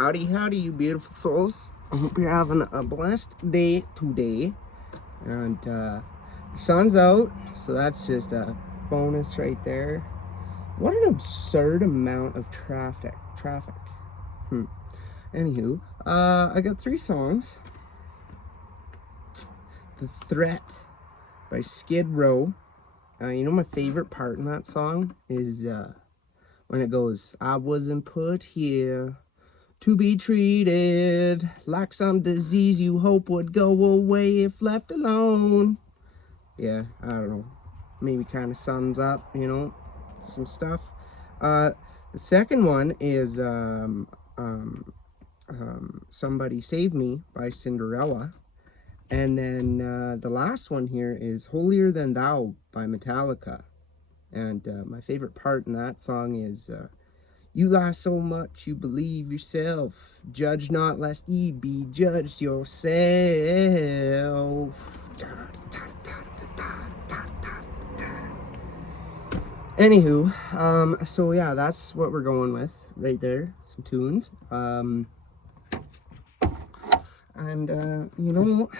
Howdy, howdy, you beautiful souls. I hope you're having a blessed day today. And the sun's out, so that's just a bonus right there. What an absurd amount of traffic. Anywho, I got 3 songs. The Threat by Skid Row. You know my favorite part in that song is when it goes, I wasn't put here to be treated like some disease you hope would go away if left alone. Yeah, I don't know. Maybe kind of sums up, you know, some stuff. The second one is Somebody Save Me by Cinderella. And then the last one here is Holier Than Thou by Metallica. And my favorite part in that song is you lie so much you believe yourself. Judge not lest ye be judged yourself. Anywho, so yeah, that's what we're going with right there. Some tunes. You know,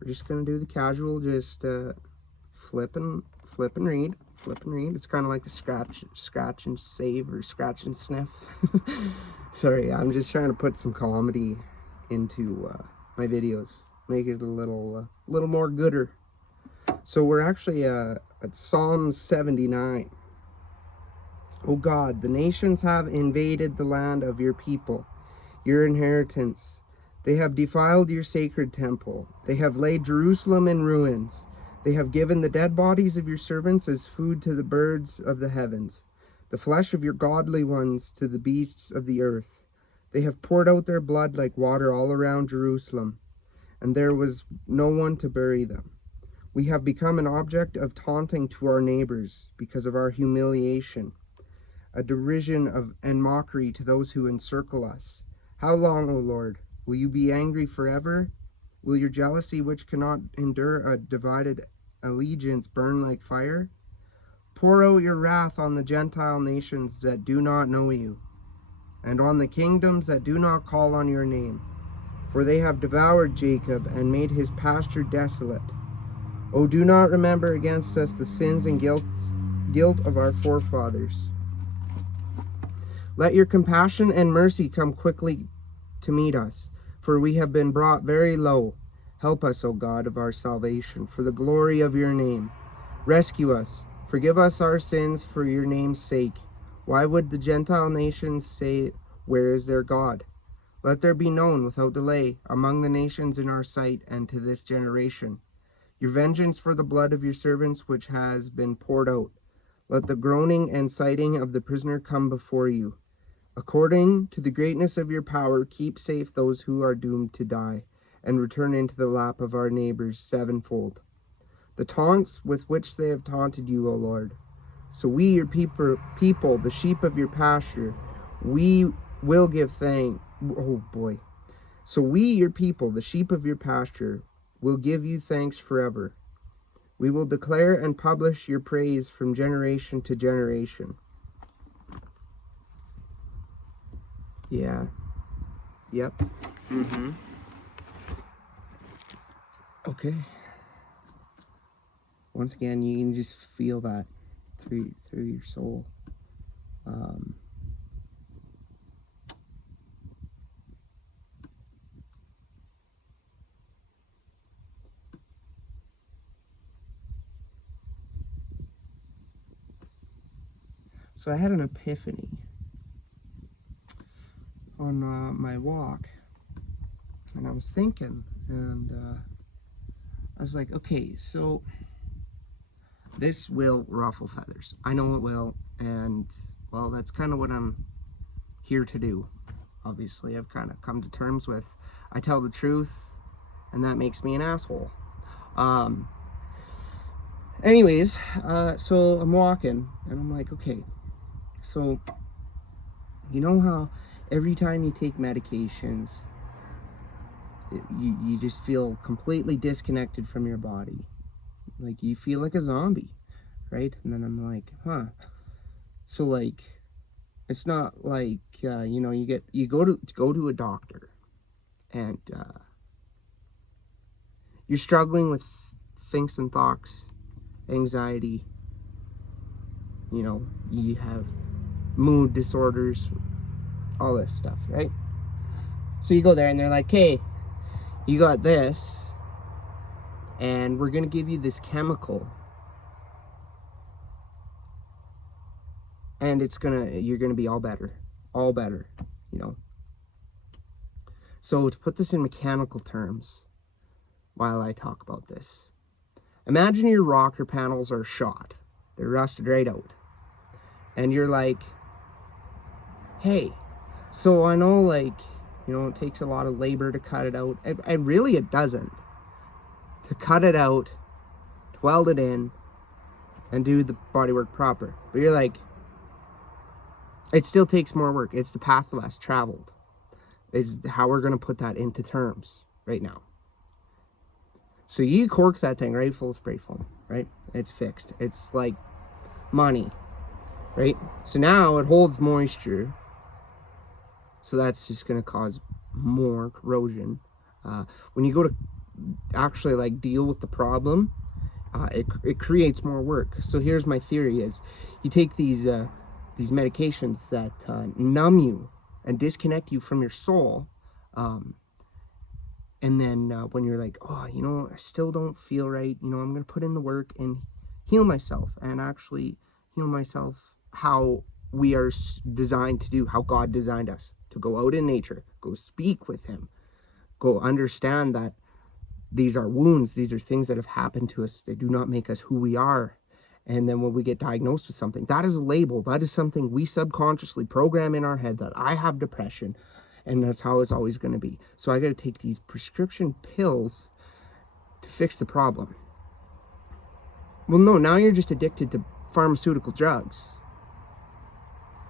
we're just gonna do the casual, just flip and read. It's kind of like the scratch and save, or scratch and sniff. Sorry, I'm just trying to put some comedy into my videos, make it a little more gooder. So we're actually at Psalm 79. Oh God, the nations have invaded the land of your people, your inheritance. They have defiled your sacred temple. They have laid Jerusalem in ruins. They have given the dead bodies of your servants as food to the birds of the heavens, the flesh of your godly ones to the beasts of the earth. They have poured out their blood like water all around Jerusalem, and there was no one to bury them. We have become an object of taunting to our neighbors because of our humiliation, a derision and mockery to those who encircle us. How long, O Lord? Will you be angry forever? Will your jealousy, which cannot endure a divided allegiance, burn like fire? Pour out your wrath on the Gentile nations that do not know you, and on the kingdoms that do not call on your name. For they have devoured Jacob and made his pasture desolate. Oh, do not remember against us the sins and guilt of our forefathers. Let your compassion and mercy come quickly to meet us, for we have been brought very low. Help us, O God of our salvation, for the glory of your name. Rescue us. Forgive us our sins for your name's sake. Why would the Gentile nations say, where is their God? Let there be known without delay among the nations in our sight and to this generation your vengeance for the blood of your servants which has been poured out. Let the groaning and sighing of the prisoner come before you. According to the greatness of your power, keep safe those who are doomed to die, and return into the lap of our neighbors sevenfold the taunts with which they have taunted you, O Lord. So we, your people, the sheep of your pasture, we will give thanks. Oh boy. So we, your people, the sheep of your pasture, will give you thanks forever. We will declare and publish your praise from generation to generation. Yeah. Yep. Okay. Once again, you can just feel that through your soul. So I had an epiphany on my walk, and I was thinking, and I was like, okay, so this will ruffle feathers. I know it will, and well, that's kind of what I'm here to do. Obviously, I've kind of come to terms with, I tell the truth, and that makes me an asshole. Anyways, so I'm walking, and I'm like, okay, so you know how every time you take medications, you just feel completely disconnected from your body, like you feel like a zombie, right? And then I'm like, so like It's not like, you know, you go to a doctor and you're struggling with thinks and thoughts, anxiety, you know, you have mood disorders, all this stuff, right? So you go there and they're like, hey, you got this, and we're gonna give you this chemical, and you're gonna be all better, you know. So to put this in mechanical terms, while I talk about this, imagine your rocker panels are shot, they're rusted right out, and you're like, hey, so I know, like, you know, it takes a lot of labor to cut it out. And really it doesn't. To cut it out, to weld it in, and do the bodywork proper. But you're like, it still takes more work. It's the path less traveled. Is how we're going to put that into terms right now. So you cork that thing right full of spray foam, right? It's fixed. It's like money, right? So now it holds moisture. So that's just going to cause more corrosion. When you go to actually like deal with the problem, it creates more work. So here's my theory: is you take these medications that numb you and disconnect you from your soul, and then when you're like, oh, you know, I still don't feel right, you know, I'm gonna put in the work and heal myself, and actually heal myself how we are designed to do, how God designed us to go out in nature, go speak with him, go understand that these are wounds, these are things that have happened to us. They do not make us who we are. And then when we get diagnosed with something, that is a label. That is something we subconsciously program in our head, that I have depression, and that's how it's always going to be. So I got to take these prescription pills to fix the problem. Well, no, now you're just addicted to pharmaceutical drugs.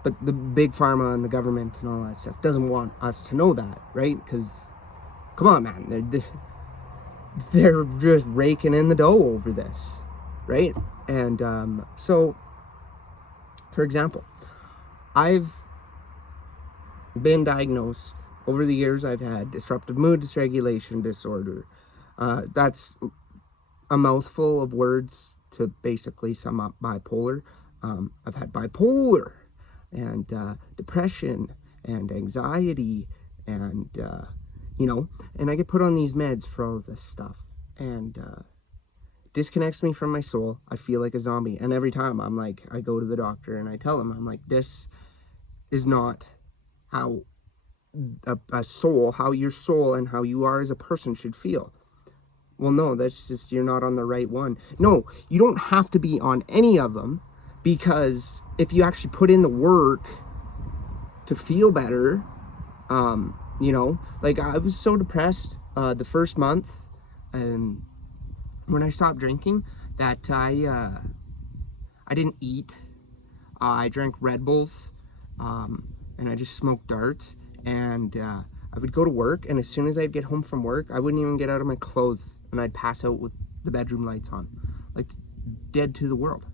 But the big pharma and the government and all that stuff doesn't want us to know that, right? Because, come on, man, they're just raking in the dough over this, right? And so, for example, I've been diagnosed over the years. I've had disruptive mood dysregulation disorder. That's a mouthful of words to basically sum up bipolar. I've had bipolar and depression and anxiety and you know, and I get put on these meds for all of this stuff, and disconnects me from my soul. I feel like a zombie, and every time I'm like, I go to the doctor and I tell him, I'm like, this is not how a soul, how your soul and how you are as a person should feel. Well, no, that's just, you're not on the right one. No, you don't have to be on any of them, because if you actually put in the work to feel better, you know, like I was so depressed the first month, and when I stopped drinking, that I didn't eat. I drank Red Bulls, and I just smoked darts, and I would go to work, and as soon as I'd get home from work, I wouldn't even get out of my clothes, and I'd pass out with the bedroom lights on, like dead to the world.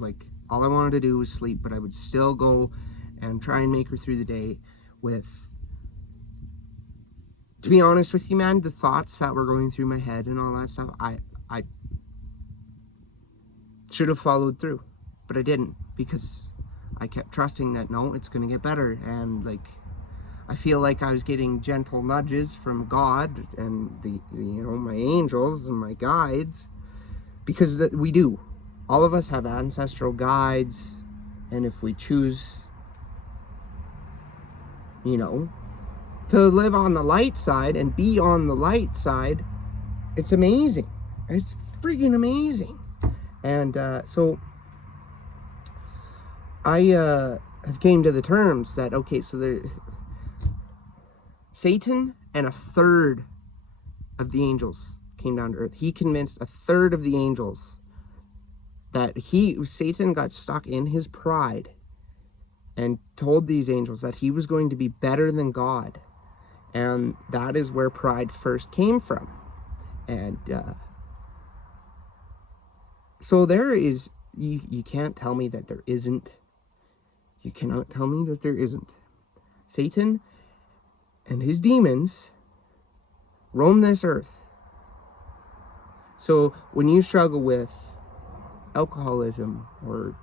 Like all I wanted to do was sleep, but I would still go and try and make her through the day with, to be honest with you, man, the thoughts that were going through my head and all that stuff, I should have followed through, but I didn't, because I kept trusting that, no, it's going to get better. And like, I feel like I was getting gentle nudges from God and the you know, my angels and my guides, because we do. All of us have ancestral guides, and if we choose, you know, to live on the light side and be on the light side, it's amazing. It's freaking amazing. And so I have came to the terms that, okay, so there, Satan and a third of the angels came down to earth. He convinced a third of the angels that Satan got stuck in his pride and told these angels that he was going to be better than God. And that is where pride first came from. And so there is, you can't tell me that there isn't You cannot tell me that there isn't. Satan and his demons roam this earth. So when you struggle with alcoholism or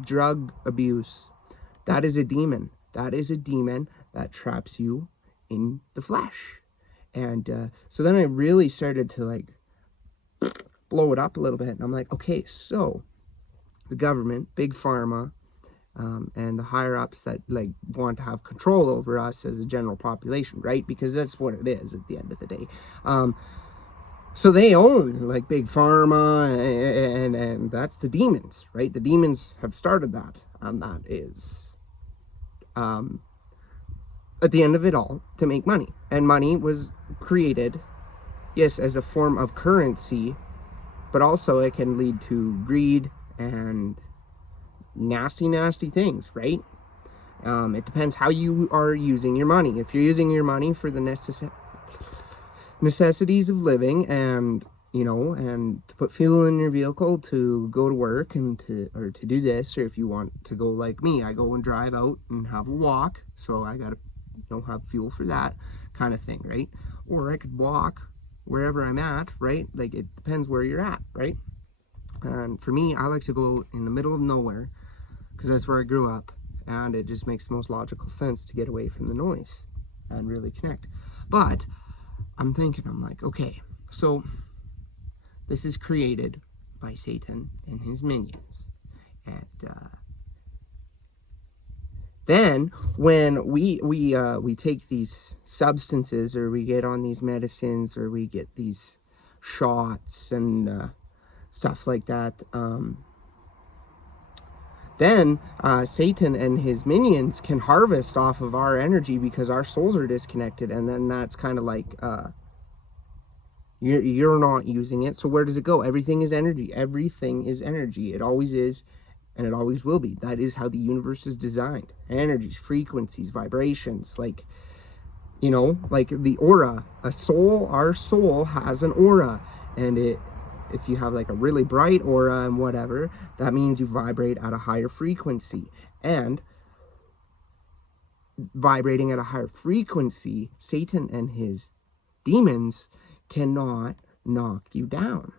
drug abuse, that is a demon. That is a demon that traps you in the flesh. And so then I really started to like blow it up a little bit. And I'm like, okay, so the government, big pharma, and the higher ups that like want to have control over us as a general population, right? Because that's what it is at the end of the day. So they own like big pharma, and that's the demons, right? The demons have started that, and that is at the end of it all to make money. And money was created, yes, as a form of currency, but also it can lead to greed and nasty things, right? It depends how you are using your money. If you're using your money for the necessities of living, and and to put fuel in your vehicle to go to work and to do this, or if you want to go like me, I go and drive out and have a walk, so I gotta have fuel for that kind of thing, right? Or I could walk wherever I'm at, right? Like, it depends where you're at, right? And for me, I like to go in the middle of nowhere because that's where I grew up, and it just makes the most logical sense to get away from the noise and really connect. But I'm like, okay, so this is created by Satan and his minions. And then when we take these substances, or we get on these medicines, or we get these shots and stuff like that, then Satan and his minions can harvest off of our energy because our souls are disconnected. And then that's kind of like you're not using it, so where does it go? Everything is energy. Everything is energy. It always is, and it always will be. That is how the universe is designed. Energies, frequencies, vibrations, like like the aura. Our soul has an aura, and if you have like a really bright aura and whatever, that means you vibrate at a higher frequency. And vibrating at a higher frequency, Satan and his demons cannot knock you down.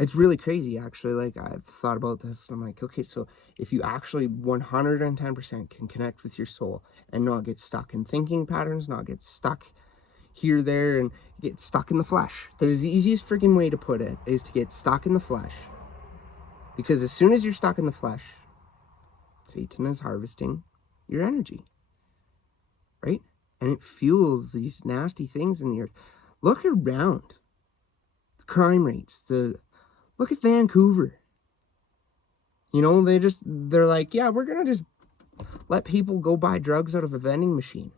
It's really crazy, actually. Like, I've thought about this, and I'm like, okay, so if you actually 110% can connect with your soul and not get stuck in thinking patterns, not get stuck here, there, and get stuck in the flesh. That is the easiest freaking way to put it, is to get stuck in the flesh. Because as soon as you're stuck in the flesh, Satan is harvesting your energy, right? And it fuels these nasty things in the earth. Look around. The crime rates. Look at Vancouver. They're like, yeah, we're going to just let people go buy drugs out of a vending machine.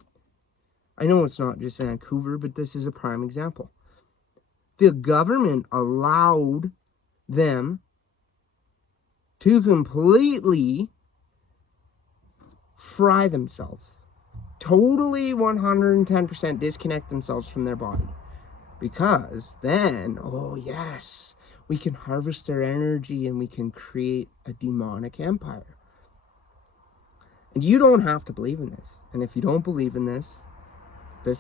I know it's not just Vancouver, but this is a prime example. The government allowed them to completely fry themselves. Totally 110% disconnect themselves from their body. Because then, oh yes, we can harvest their energy and we can create a demonic empire. And you don't have to believe in this. And if you don't believe in this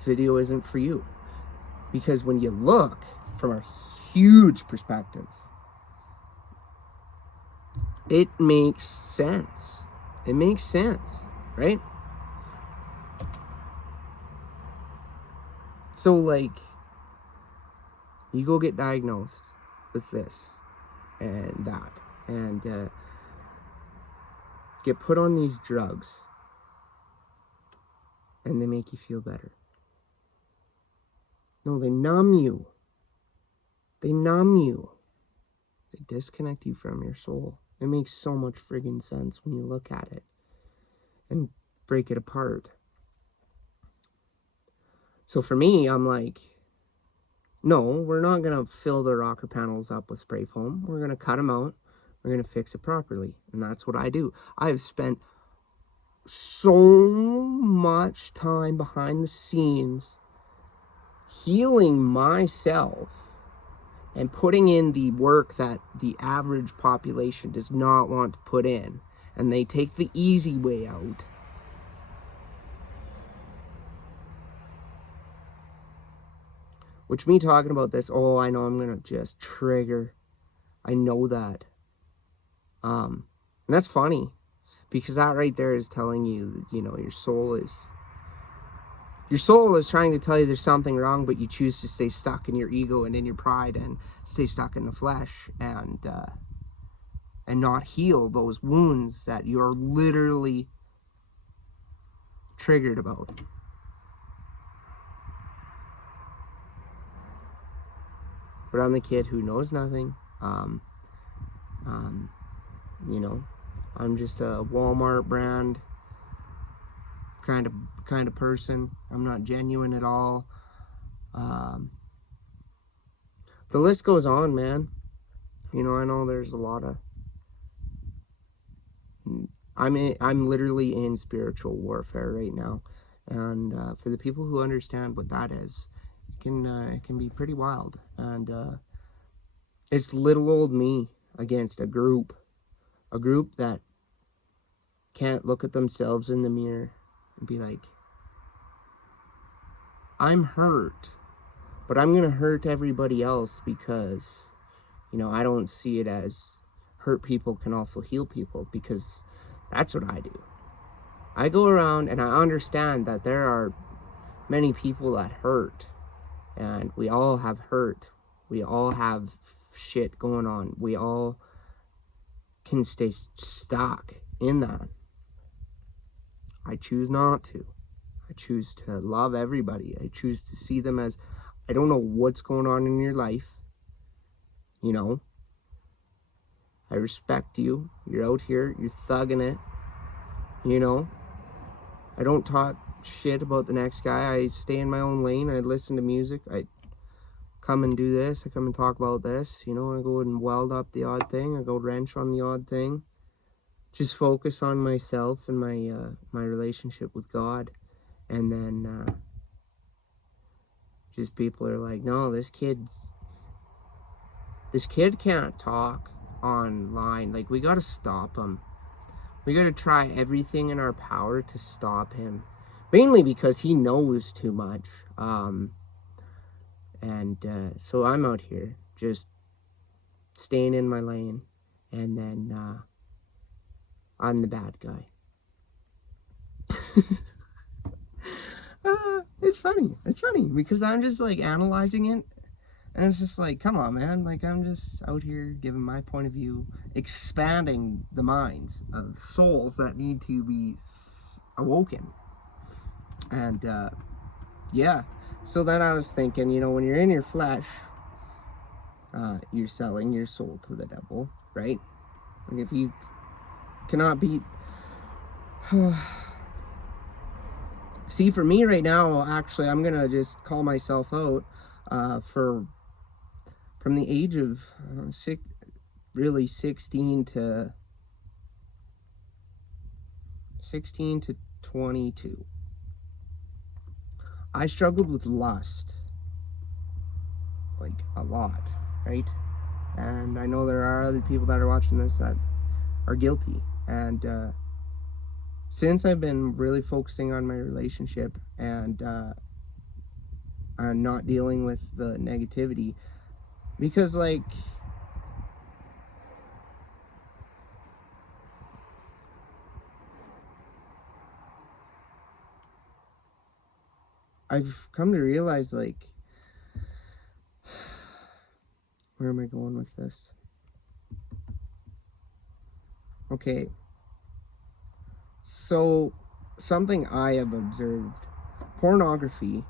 video isn't for you. Because when you look from a huge perspective, it makes sense. It makes sense, right? So, like, you go get diagnosed with this and that, and get put on these drugs, and they make you feel better. No, they numb you. They numb you. They disconnect you from your soul. It makes so much friggin' sense when you look at it and break it apart. So for me, I'm like, no, we're not going to fill the rocker panels up with spray foam. We're going to cut them out. We're going to fix it properly. And that's what I do. I've spent so much time behind the scenes healing myself and putting in the work that the average population does not want to put in. and they take the easy way out. Which, me talking about this, oh, I know I'm gonna just trigger. I know that. And that's funny, because that right there is telling you, you know, your soul is trying to tell you there's something wrong, but you choose to stay stuck in your ego and in your pride and stay stuck in the flesh and not heal those wounds that you're literally triggered about. But I'm the kid who knows nothing. You know, I'm just a Walmart brand kind of person. I'm not genuine at all. The list goes on, man. You know, I know there's a lot of. I'm literally in spiritual warfare right now, and for the people who understand what that is, it can be pretty wild. And it's little old me against a group that can't look at themselves in the mirror and be like, I'm hurt, but I'm gonna hurt everybody else because, you know, I don't see it as hurt people can also heal people, because that's what I do. I go around and I understand that there are many people that hurt, and we all have hurt. We all have shit going on. We all can stay stuck in that. I choose not to. I choose to love everybody. I choose to see them as, I don't know what's going on in your life. You know, I respect you. You're out here, you're thugging it. You know, I don't talk shit about the next guy. I stay in my own lane. I listen to music. I come and do this. I come and talk about this. You know, I go and weld up the odd thing. I go wrench on the odd thing. Just focus on myself and my relationship with God. And then just people are like, no, this kid can't talk online. Like, we gotta stop him. We gotta try everything in our power to stop him. Mainly because he knows too much. So I'm out here just staying in my lane, and then I'm the bad guy. It's funny because I'm just like analyzing it, and it's just like, come on, man, like, I'm just out here giving my point of view, expanding the minds of souls that need to be awoken. And yeah, so then I was thinking, you know, when you're in your flesh, you're selling your soul to the devil, right? Like, if you cannot beat see, for me right now, actually, I'm gonna just call myself out from the age of 16 to 22. I struggled with lust, like, a lot, right? And I know there are other people that are watching this that are guilty. And since I've been really focusing on my relationship and I'm not dealing with the negativity, because, like, I've come to realize, like, where am I going with this? Okay, so something I have observed, pornography,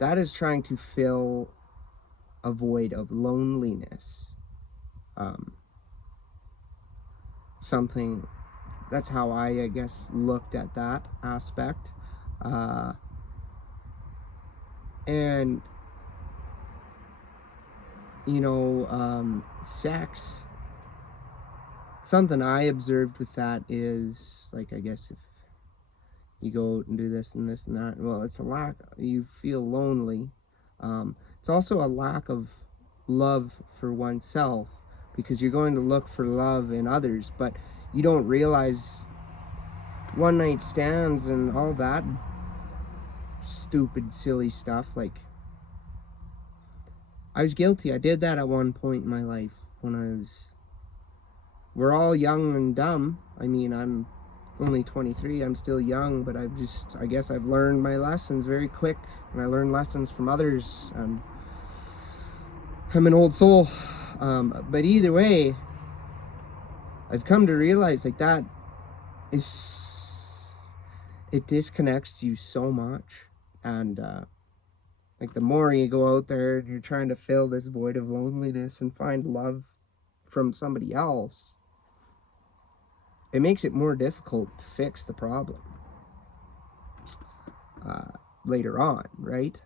that is trying to fill a void of loneliness. Something, that's how I guess, looked at that aspect. And, you know, sex, something I observed with that is, like, I guess if you go out and do this and this and that, well, it's a lack, you feel lonely. It's also a lack of love for oneself, because you're going to look for love in others, but you don't realize one night stands and all that stupid, silly stuff. Like, I was guilty. I did that at one point in my life when we're all young and dumb. I mean, I'm only 23. I'm still young, but I guess I've learned my lessons very quick, and I learned lessons from others. I'm an old soul. But either way, I've come to realize, like, that it disconnects you so much. And like, the more you go out there and you're trying to fill this void of loneliness and find love from somebody else, it makes it more difficult to fix the problem later on, right?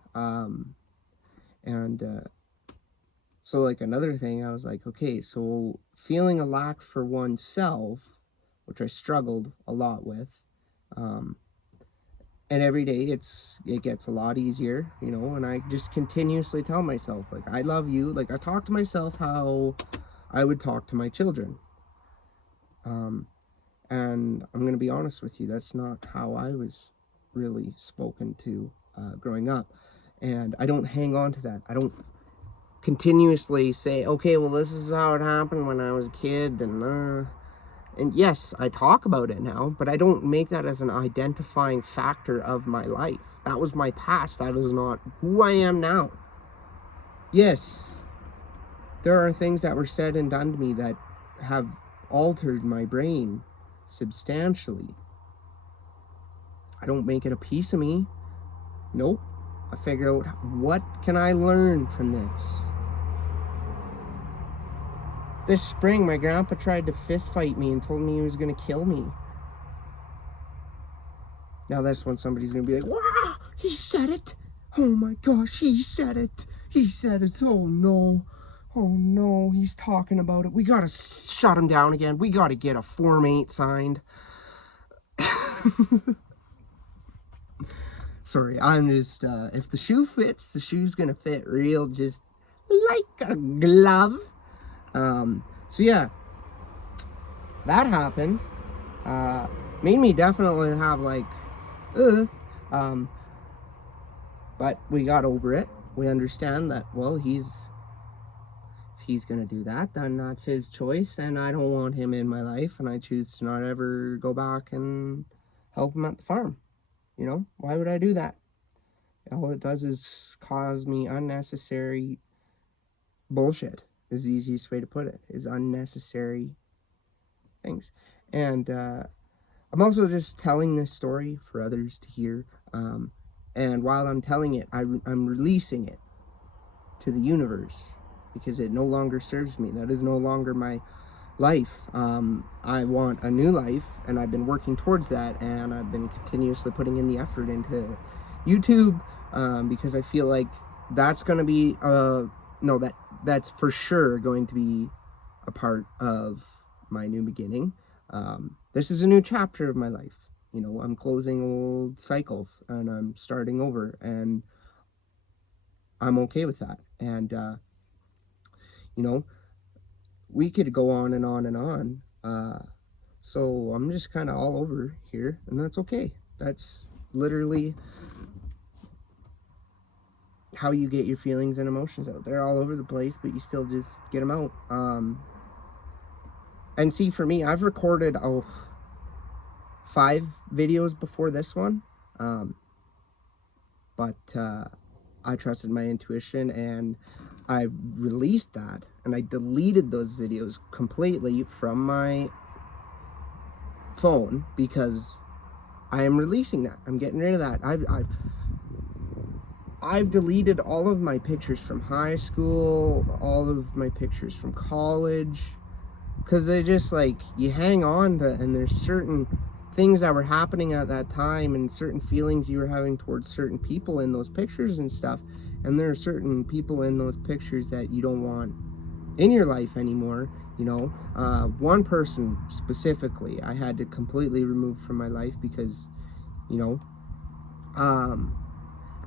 So, like, another thing, I was like, okay, so feeling a lack for oneself, which I struggled a lot with, and every day it gets a lot easier, you know, and I just continuously tell myself, like, I love you. Like, I talk to myself how I would talk to my children. And I'm going to be honest with you, that's not how I was really spoken to growing up. And I don't hang on to that. I don't continuously say, okay, well, this is how it happened when I was a kid. And yes, I talk about it now, but I don't make that as an identifying factor of my life. That was my past. That is not who I am now. Yes, there are things that were said and done to me that have altered my brain substantially. I don't make it a piece of me. Nope. I figure out, what can I learn from this? This spring, my grandpa tried to fist fight me and told me he was going to kill me. Now that's when somebody's going to be like, wow, he said it. Oh my gosh, he said it. He said it. Oh no, he's talking about it. We got to shut him down again. We got to get a Form 8 signed. Sorry, I'm just, if the shoe fits, the shoe's going to fit real, just like a glove. So yeah, that happened, made me definitely have like, but we got over it. We understand that, well, if he's gonna do that, then that's his choice, and I don't want him in my life, and I choose to not ever go back and help him at the farm. You know, why would I do that? All it does is cause me unnecessary bullshit, is the easiest way to put it, is unnecessary things. And I'm also just telling this story for others to hear, and while I'm telling it, I'm releasing it to the universe, because it no longer serves me. That is no longer my life. I want a new life, and I've been working towards that, and I've been continuously putting in the effort into YouTube, because I feel like that's going to be that's for sure going to be a part of my new beginning. This is a new chapter of my life. You know, I'm closing old cycles and I'm starting over, and I'm okay with that. And you know, we could go on and on and on. So I'm just kind of all over here, and that's okay. That's literally how you get your feelings and emotions out. They're all over the place, but you still just get them out. And see, for me, I've recorded 5 videos before this one, but I trusted my intuition, and I released that, and I deleted those videos completely from my phone, because I am releasing that. I'm getting rid of that. I've deleted all of my pictures from high school, all of my pictures from college, because they just, like, you hang on to, and there's certain things that were happening at that time, and certain feelings you were having towards certain people in those pictures and stuff, and there are certain people in those pictures that you don't want in your life anymore, you know. One person specifically I had to completely remove from my life, because, you know,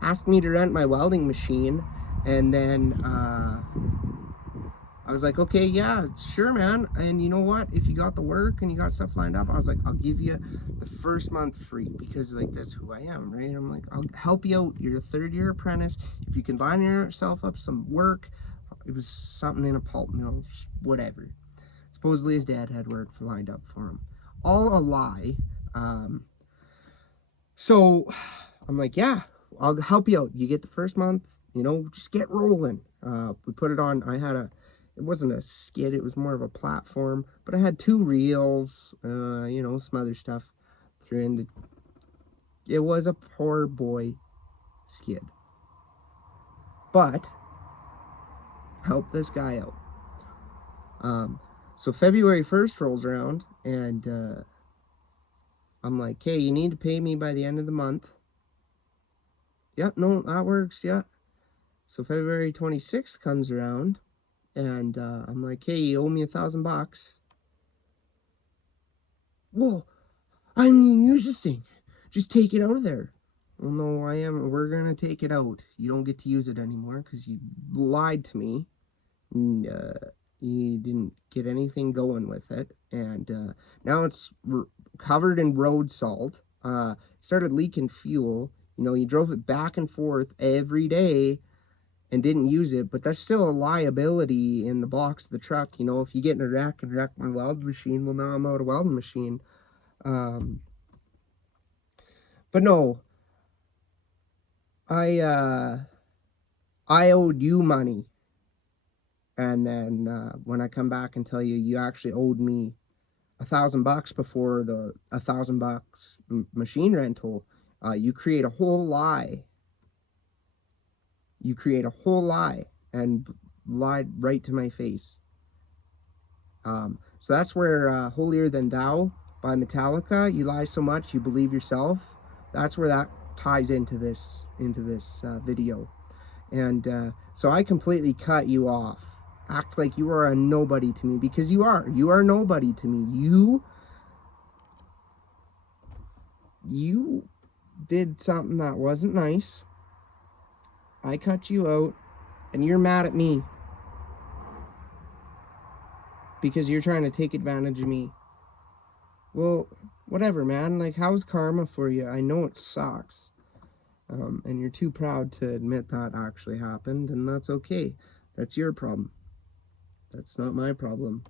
asked me to rent my welding machine, and then I was like, okay, yeah, sure, man. And you know what? If you got the work and you got stuff lined up, I was like, I'll give you the first month free, because like that's who I am, right? I'm like, I'll help you out. You're a third-year apprentice. If you can line yourself up some work, it was something in a pulp mill, whatever. Supposedly his dad had work lined up for him. All a lie. So I'm like, yeah, I'll help you out. You get the first month, you know, just get rolling. We put it on. It wasn't a skid, it was more of a platform, but I had 2 reels, you know, some other stuff threw into. It was a poor boy skid, but help this guy out. So February 1st rolls around, and I'm like, hey, you need to pay me by the end of the month. Yeah, no, that works, yeah. So February 26th comes around, and I'm like, hey, you owe me $1,000. Well, I mean, use the thing. Just take it out of there. Well, no, we're going to take it out. You don't get to use it anymore because you lied to me. And, you didn't get anything going with it. And now it's covered in road salt. Started leaking fuel. You know, you drove it back and forth every day and didn't use it, but that's still a liability in the box of the truck. You know, if you get in a wreck and wreck my welding machine, well, now I'm out of welding machine. But no, I owed you money, and then when I come back and tell you you actually owed me $1,000 before the $1,000 machine rental, you create a whole lie. You create a whole lie and lied right to my face. So that's where Holier Than Thou by Metallica, you lie so much you believe yourself. That's where that ties into this video. And so I completely cut you off. Act like you are a nobody to me, because you are nobody to me. You did something that wasn't nice. I cut you out, and you're mad at me because you're trying to take advantage of me. Well, whatever, man. Like, how's karma for you? I know it sucks. And you're too proud to admit that actually happened, and that's okay. That's your problem. That's not my problem,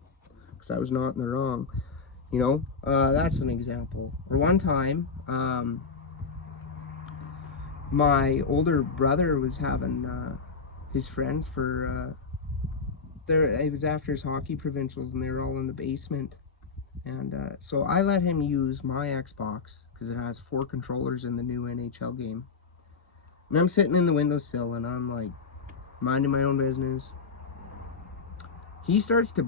because I was not in the wrong. You know, that's an example. Or one time, my older brother was having his friends for it was after his hockey provincials, and they were all in the basement. And so I let him use my Xbox because it has 4 controllers in the new NHL game. And I'm sitting in the windowsill, and I'm like minding my own business. He starts to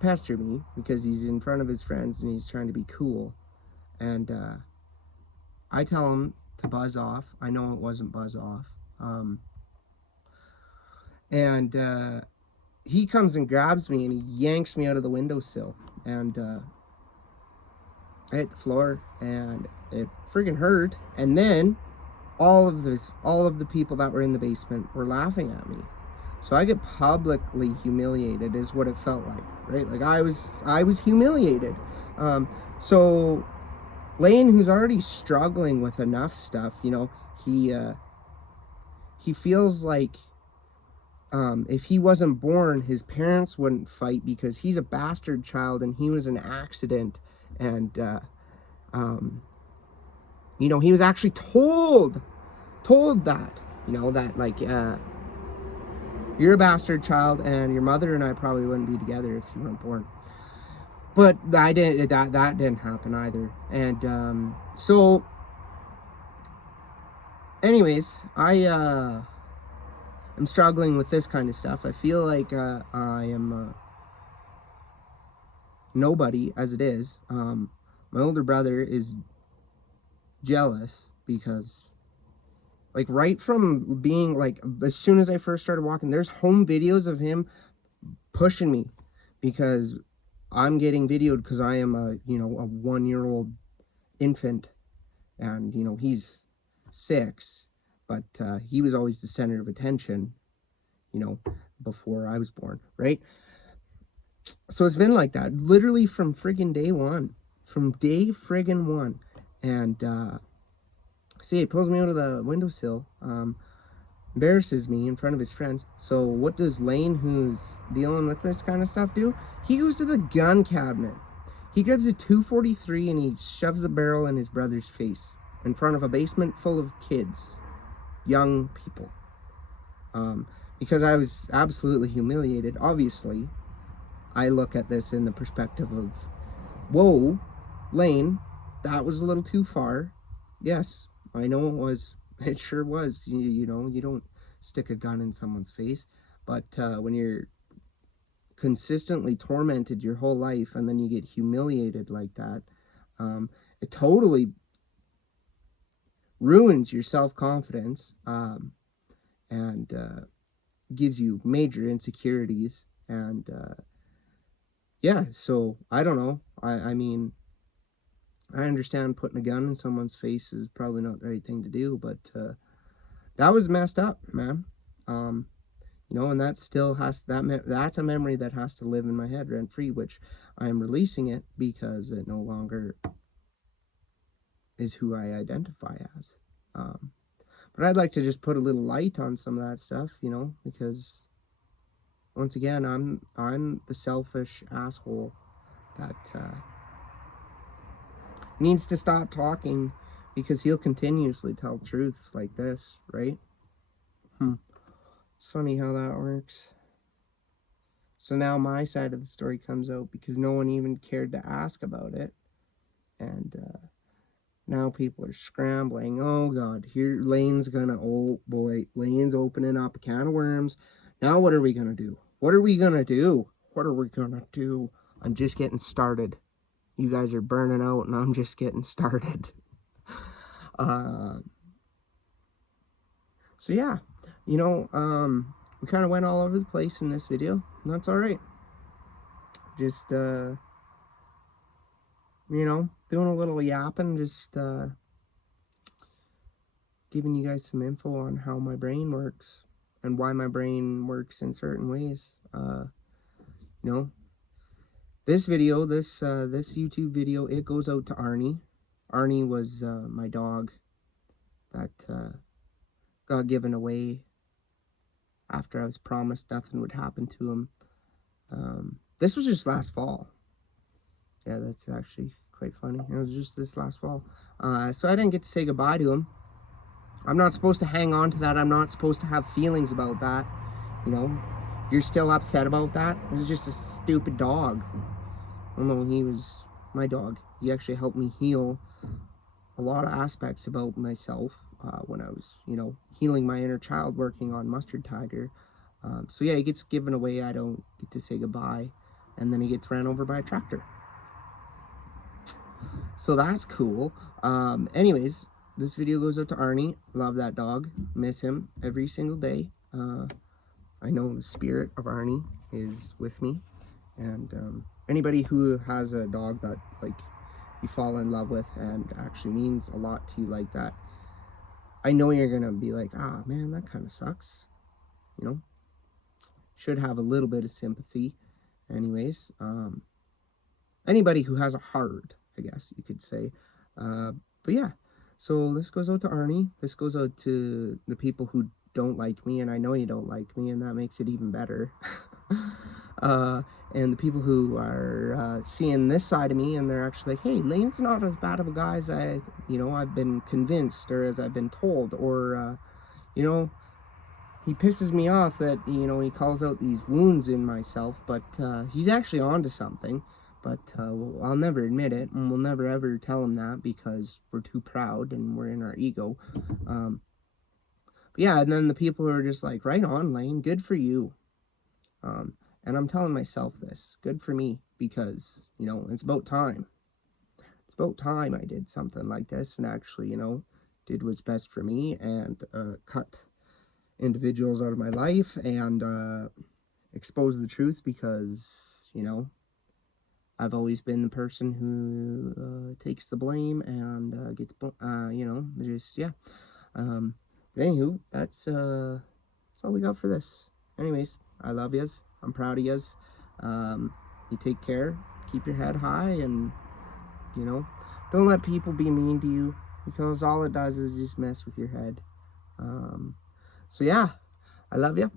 pester me because he's in front of his friends and he's trying to be cool. And I tell him to buzz off. I know it wasn't buzz off. And he comes and grabs me and he yanks me out of the windowsill. And I hit the floor and it friggin' hurt. And then all of the people that were in the basement were laughing at me. So I get publicly humiliated is what it felt like, right? Like I was humiliated. So Lane, who's already struggling with enough stuff, you know, he feels like if he wasn't born, his parents wouldn't fight because he's a bastard child and he was an accident. And you know, he was actually told that, you know, that like you're a bastard child, and your mother and I probably wouldn't be together if you weren't born. But that didn't happen either. And so anyways, I am struggling with this kind of stuff. I feel like I am nobody as it is. My older brother is jealous because, like, right from being, like, as soon as I first started walking, there's home videos of him pushing me because I'm getting videoed because I am a 1-year-old infant, and, you know, he's 6, but he was always the center of attention, you know, before I was born, right? So it's been like that, literally from friggin' day one. From day friggin' one. And, see, he pulls me out of the windowsill, embarrasses me in front of his friends. So what does Lane, who's dealing with this kind of stuff, do? He goes to the gun cabinet. He grabs a 243 and he shoves the barrel in his brother's face in front of a basement full of kids, young people. Because I was absolutely humiliated. Obviously, I look at this in the perspective of, whoa, Lane, that was a little too far. Yes, I know it was. It sure was. You know, you don't stick a gun in someone's face. But when you're consistently tormented your whole life and then you get humiliated like that, it totally ruins your self-confidence, and gives you major insecurities. And yeah, so I don't know. I mean, I understand putting a gun in someone's face is probably not the right thing to do, but that was messed up, man. You know, and that still has that's a memory that has to live in my head rent free, which I am releasing it because it no longer is who I identify as. But I'd like to just put a little light on some of that stuff, you know, because once again, I'm the selfish asshole that needs to stop talking, because he'll continuously tell truths like this, right? It's funny how that works. So now my side of the story comes out because no one even cared to ask about it. And now people are scrambling. Oh God, here Lane's gonna, oh boy, Lane's opening up a can of worms. Now what are we gonna do? What are we gonna do? What are we gonna do? I'm just getting started. You guys are burning out and I'm just getting started. So yeah, you know, we kind of went all over the place in this video, and that's all right. Just, you know, doing a little yapping, just, giving you guys some info on how my brain works and why my brain works in certain ways. You know, this video, this YouTube video, it goes out to Arnie. Arnie was, my dog that, got given away after I was promised nothing would happen to him. This was just last fall. Yeah, that's actually quite funny. It was just this last fall. So I didn't get to say goodbye to him. I'm not supposed to hang on to that. I'm not supposed to have feelings about that. You know, you're still upset about that. It was just a stupid dog. Although he was my dog. He actually helped me heal a lot of aspects about myself when I was, you know, healing my inner child, working on Mustard Tiger. So yeah, he gets given away. I don't get to say goodbye. And then he gets ran over by a tractor. So that's cool. Anyways, this video goes out to Arnie. Love that dog. Miss him every single day. I know the spirit of Arnie is with me. And anybody who has a dog that, like, you fall in love with and actually means a lot to you like that, I know you're gonna be like, ah, man, that kind of sucks. You know? Should have a little bit of sympathy. Anyways, anybody who has a heart, I guess you could say. But yeah, so this goes out to Arnie. This goes out to the people who don't like me, and I know you don't like me, and that makes it even better. And the people who are seeing this side of me, and they're actually like, hey, Lane's not as bad of a guy as I've been convinced, or as I've been told, or, you know, he pisses me off that, you know, he calls out these wounds in myself, but he's actually onto something. But I'll never admit it, and we'll never ever tell him that because we're too proud and we're in our ego. But yeah, and then the people who are just like, right on, Lane, good for you. And I'm telling myself this, good for me, because, you know, it's about time. It's about time I did something like this and actually, you know, did what's best for me and cut individuals out of my life and expose the truth, because, you know, I've always been the person who takes the blame and gets, you know, just, yeah. But anywho, that's all we got for this. Anyways, I love yous. I'm proud of yous. you take care, keep your head high, and, you know, don't let people be mean to you, because all it does is just mess with your head. So yeah, I love you.